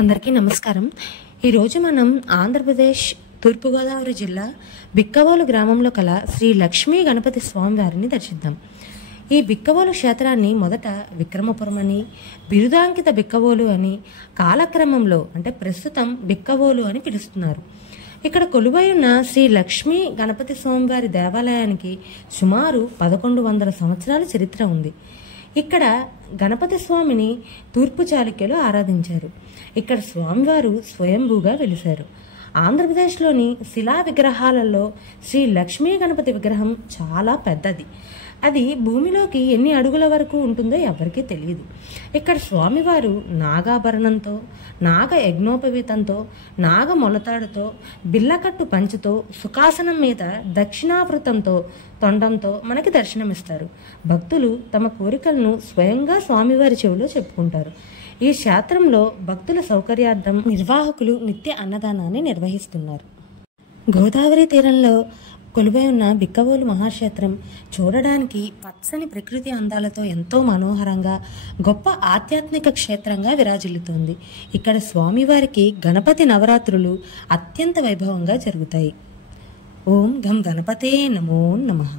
అందరికీ నమస్కారం. ఈరోజు మనం ఆంధ్రప్రదేశ్ తూర్పుగోదావరి జిల్లా బిక్కవోలు గ్రామంలో కల శ్రీ లక్ష్మీ గణపతి స్వామివారిని దర్శిద్దాం. ఈ బిక్కవోలు క్షేత్రాన్ని మొదట విక్రమపురం అని, బిరుదాంకిత బిక్కవోలు అని, కాలక్రమంలో అంటే ప్రస్తుతం బిక్కవోలు అని పిలుస్తున్నారు. ఇక్కడ కొలువై ఉన్న శ్రీ లక్ష్మీ గణపతి స్వామివారి దేవాలయానికి సుమారు 1100 సంవత్సరాల చరిత్ర ఉంది. ఇక్కడ గణపతి స్వామిని తూర్పు చాళుక్యులు ఆరాధించారు. ఇక్కడ స్వామివారు స్వయంభూగా వెలిశారు. ఆంధ్రప్రదేశ్లోని శిలా విగ్రహాలలో శ్రీ లక్ష్మీ గణపతి విగ్రహం చాలా పెద్దది. అది భూమిలోకి ఎన్ని అడుగుల వరకు ఉంటుందో ఎవరికీ తెలియదు. ఇక్కడ స్వామివారు నాగాభరణంతో, నాగ యజ్ఞోపవీతంతో, నాగ మొలతాడుతో, బిల్లకట్టు పంచుతో, సుఖాసనం మీద దక్షిణావృతంతో, తొండంతో మనకి దర్శనమిస్తారు. భక్తులు తమ కోరికలను స్వయంగా స్వామివారి చెవిలో చెప్పుకుంటారు. ఈ క్షేత్రంలో భక్తుల సౌకర్యార్థం నిర్వాహకులు నిత్య అన్నదానాన్ని నిర్వహిస్తున్నారు. గోదావరి తీరంలో కొలువై ఉన్న బిక్కవోలు మహాక్షేత్రం చూడడానికి పచ్చని ప్రకృతి అందాలతో ఎంతో మనోహరంగా గొప్ప ఆధ్యాత్మిక క్షేత్రంగా విరాజిల్లుతోంది. ఇక్కడ స్వామివారికి గణపతి నవరాత్రులు అత్యంత వైభవంగా జరుగుతాయి. ఓం గం గణపతే నమో నమః.